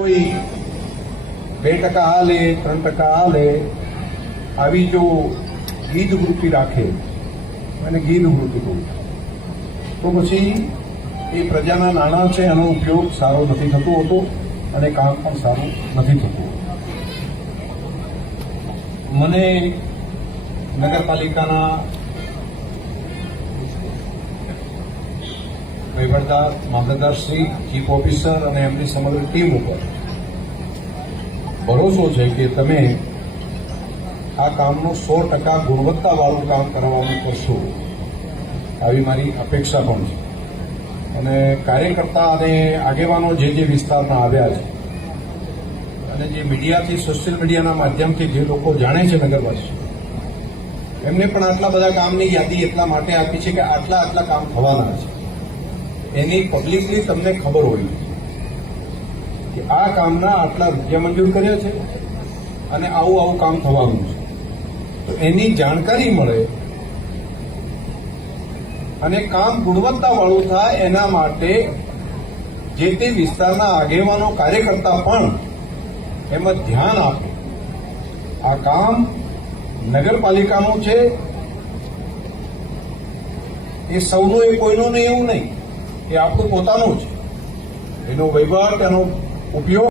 કોઈ 2% આ લે 3% આ લે આવી જો ગીધ વૃત્તિ રાખે અને ગીધ વૃત્તિ કહું તો પછી એ પ્રજાના નાણાં છે એનો ઉપયોગ સારો નથી થતો હોતો અને કામ પણ સારું નથી થતું. મને નગરપાલિકાના વહીવટદાર, મામલતદારશ્રી, ચીફ ઓફિસર અને એમની સમગ્ર ટીમ ઉપર ભરોસો છે કે તમે આ કામનું 100% ગુણવત્તાવાળું કામ કરવાનું કરશો આવી મારી અપેક્ષા પણ છે. અને કાર્યકર્તા અને આગેવાનો જે વિસ્તારના આવ્યા છે અને જે મીડિયાથી, સોશિયલ મીડિયાના માધ્યમથી જે લોકો જાણે છે નગરવાસી, એમને પણ આટલા બધા કામની યાદી એટલા માટે આપી છે કે આટલા કામ થવાના છે. એની પબ્લિકલી તમને ખબર હોય કે આ કામના આટલા રૂપિયા મંજૂર કર્યા છે અને આવું કામ થવાનું છે, તો એની જાણકારી મળે અને કામ ગુણવત્તાવાળું થાય એના માટે જે તે વિસ્તારના આગેવાનો, કાર્યકર્તા પણ એમાં ધ્યાન આપે. આ કામ નગરપાલિકાનું છે, એ સૌનું, એ કોઈનું નહીં એવું નહીં, એ આપણું પોતાનું છે. એનો વહીવટ, એનો ઉપયોગ